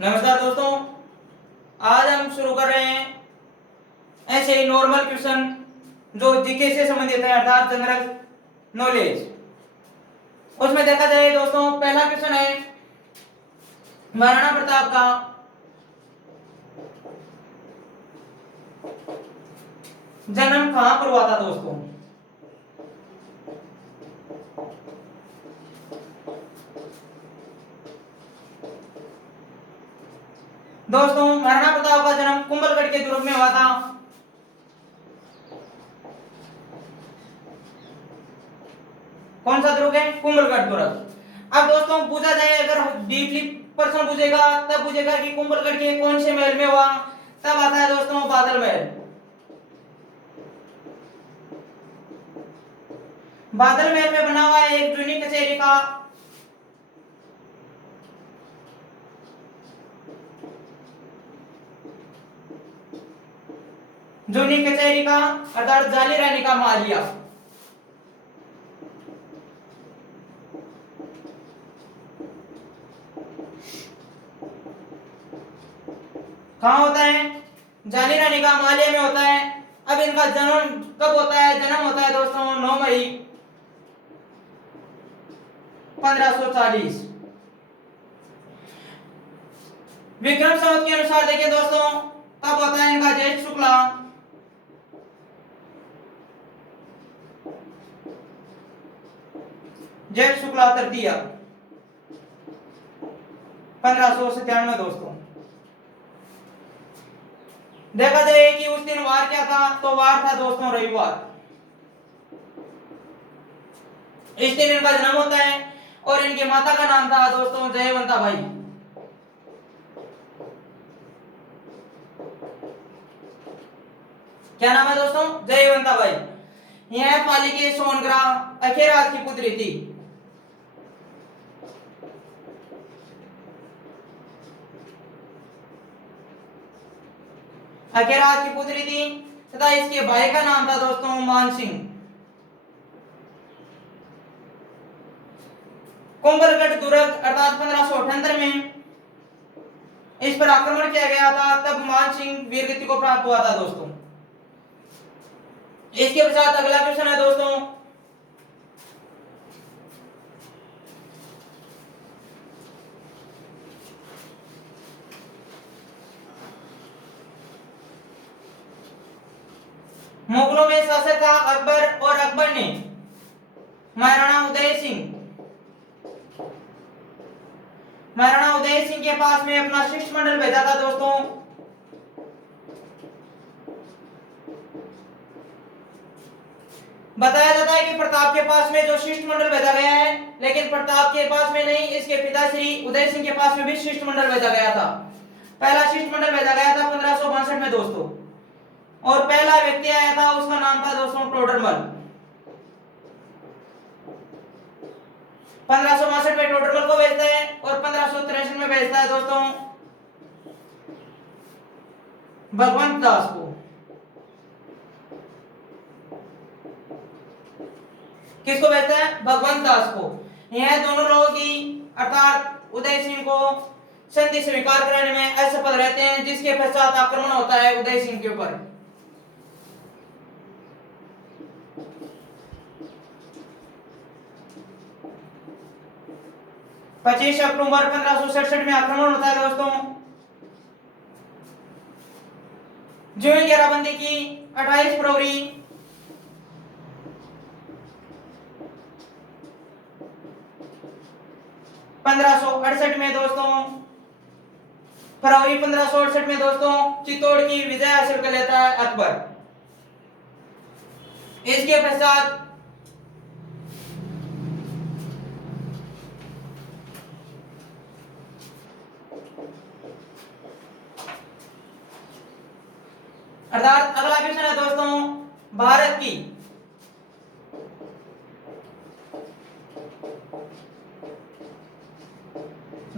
नमस्कार दोस्तों, आज हम शुरू कर रहे हैं ऐसे ही नॉर्मल क्वेश्चन जो जीके से संबंधित है अर्थात जनरल नॉलेज। उसमें देखा जाए दोस्तों, पहला क्वेश्चन है महाराणा प्रताप का जन्म कहां पर हुआ था दोस्तों। दोस्तों, महाराणा प्रताप का जन्म कुंभलगढ़ के दुर्ग में हुआ था। कौन सा दुर्ग है? कुंभलगढ़ दुर्ग। अब दोस्तों पूछा जाए, अगर डीपली प्रश्न पूछेगा तब पूछेगा कि कुंभलगढ़ के कौन से महल में हुआ, तब आता है दोस्तों बादल महल। बादल महल में बना हुआ है एक जूनी कचहरी का जूनी कचहरी का अर्थात जाली रानी का मालिया। कहाँ होता है? जाली रानी का मालिया में होता है। अब इनका जन्म कब होता है? जन्म होता है दोस्तों 9 मई 1540। विक्रम संवत के अनुसार देखिए दोस्तों, तब होता है इनका ज्येष्ठ शुक्ला तृतीया 1597 दोस्तों। देखा जाए कि उस दिन वार क्या था, तो वार था दोस्तों रविवार। इस दिन इनका जन्म होता है और इनकी माता का नाम था दोस्तों जयवंता बाई। क्या नाम है दोस्तों? जयवंता बाई। यह पाली के सोनग्राह अखेराज की पुत्री थी। अखेराज की पुत्री थी तथा इसके भाई का नाम था दोस्तों मान सिंह। कुंभलगढ़ दुर्ग अर्थात 1578 में इस पर आक्रमण किया गया था, तब मान सिंह वीरगति को प्राप्त हुआ था दोस्तों। इसके पश्चात अगला क्वेश्चन है दोस्तों, मुगलों में शासक था अकबर और अकबर ने महाराणा उदय सिंह के पास में अपना शिष्टमंडल भेजा था दोस्तों। बताया जाता है कि प्रताप के पास में जो शिष्टमंडल भेजा गया है, लेकिन प्रताप के पास में नहीं, इसके पिता श्री उदय सिंह के पास में भी शिष्टमंडल भेजा गया था। पहला शिष्टमंडल भेजा गया था 1562 में दोस्तों, और पहला व्यक्ति आया था, उसका नाम था दोस्तों टोडरमल। 1562 में टोडरमल को भेजता है और 1563 में भेजता है दोस्तों भगवंत दास को। किसको भेजता है? भगवंत दास को। यह दोनों लोगों की अर्थात उदय सिंह को संधि स्वीकार कराने में असफल रहते हैं, जिसके पश्चात आक्रमण होता है उदय सिंह के ऊपर। पच्चीस अक्टूबर 1567 में आक्रमण होता है दोस्तों। जो घेराबंदी की 28 फरवरी 1568 में दोस्तों, फरवरी 1568 में दोस्तों चित्तौड़ की विजय हासिल कर लेता है अकबर। इसके पश्चात अर्थात अगला क्वेश्चन है दोस्तों, भारत की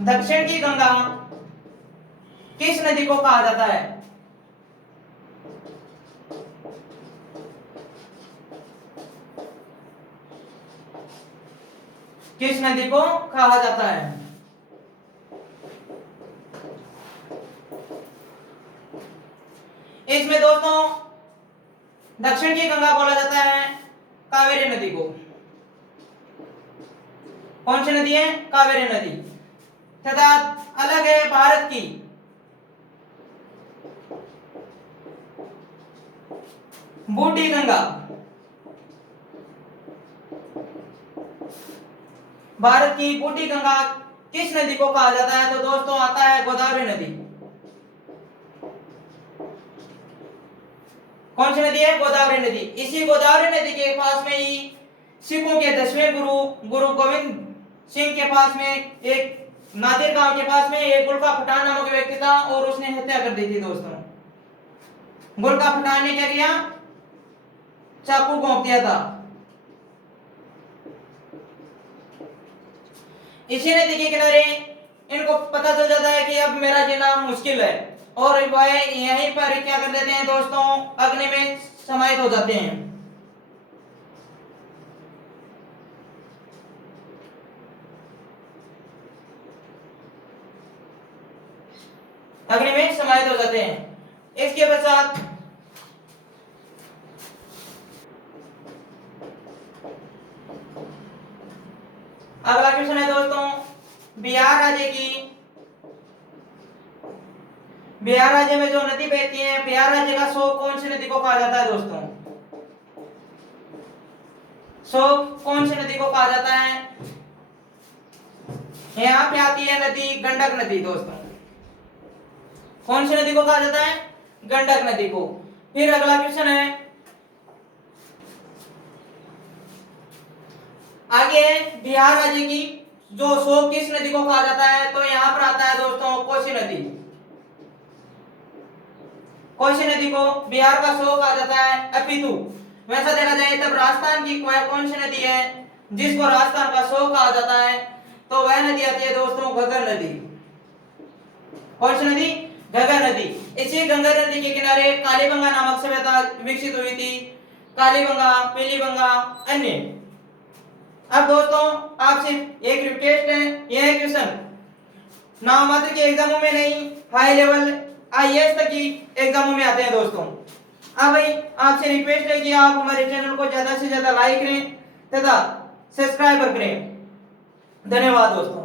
दक्षिण की गंगा किस नदी को कहा जाता है? किस नदी को कहा जाता है? इसमें दोस्तों दक्षिण की गंगा बोला जाता है कावेरी नदी को। कौन सी नदी है? कावेरी नदी। तथा अलग है भारत की बूटी गंगा। भारत की बूटी गंगा किस नदी को कहा जाता है? तो दोस्तों आता है गोदावरी नदी। कौन सी नदी है? गोदावरी नदी। इसी गोदावरी नदी के पास में ही सिखों के 10वें गुरु गोविंद सिंह के पास में एक नादिर गांव के पास में एक गुलका पठान नामक व्यक्ति था और उसने हत्या कर दी थी दोस्तों। गुलका पठान ने क्या किया? चाकू घोंप दिया था। इसी नदी के किनारे इनको पता चल जाता है कि अब मेरा जीना मुश्किल है और वह यहीं पर क्या कर देते हैं दोस्तों? अग्नि में समाहित हो जाते हैं। अग्नि में समाहित हो जाते हैं। इसके पश्चात अगला क्वेश्चन है दोस्तों बिहार राज्य में जो नदी बहती है, बिहार राज्य का शोक कौन सी नदी को कहा जाता है दोस्तों? शोक कौन सी नदी को कहा जाता है? यहाँ पे आती है नदी गंडक नदी दोस्तों। कौन सी नदी को कहा जाता है? गंडक नदी को। फिर अगला क्वेश्चन है आगे बिहार राज्य की जो शोक किस नदी को कहा जाता है? तो यहाँ पर आता है दोस्तों कोसी नदी। कोसी नदी को बिहार का शोक कहा जाता है। अपितु वैसा देखा जाए तब राजस्थान की कौन सी नदी है जिसको राजस्थान का शोक कहा जाता है? तो वह नदी आती है दोस्तों घग्गर नदी। कौन सी नदी? घग्गर नदी। इसी घग्गर नदी के किनारे कालीबंगा नामक सभ्यता विकसित हुई थी। कालीबंगा, पीलीबंगा, अन्य। अब दोस्तों आपसे एक रिक्वेस्ट है, यह क्वेश्चन नाम मात्र के एग्जामों में नहीं, हाई लेवल आईएएस तक की एग्जामों में आते हैं दोस्तों। अब भाई आपसे रिक्वेस्ट है कि आप हमारे चैनल को ज्यादा से ज्यादा लाइक करें तथा सब्सक्राइब करें। धन्यवाद दोस्तों।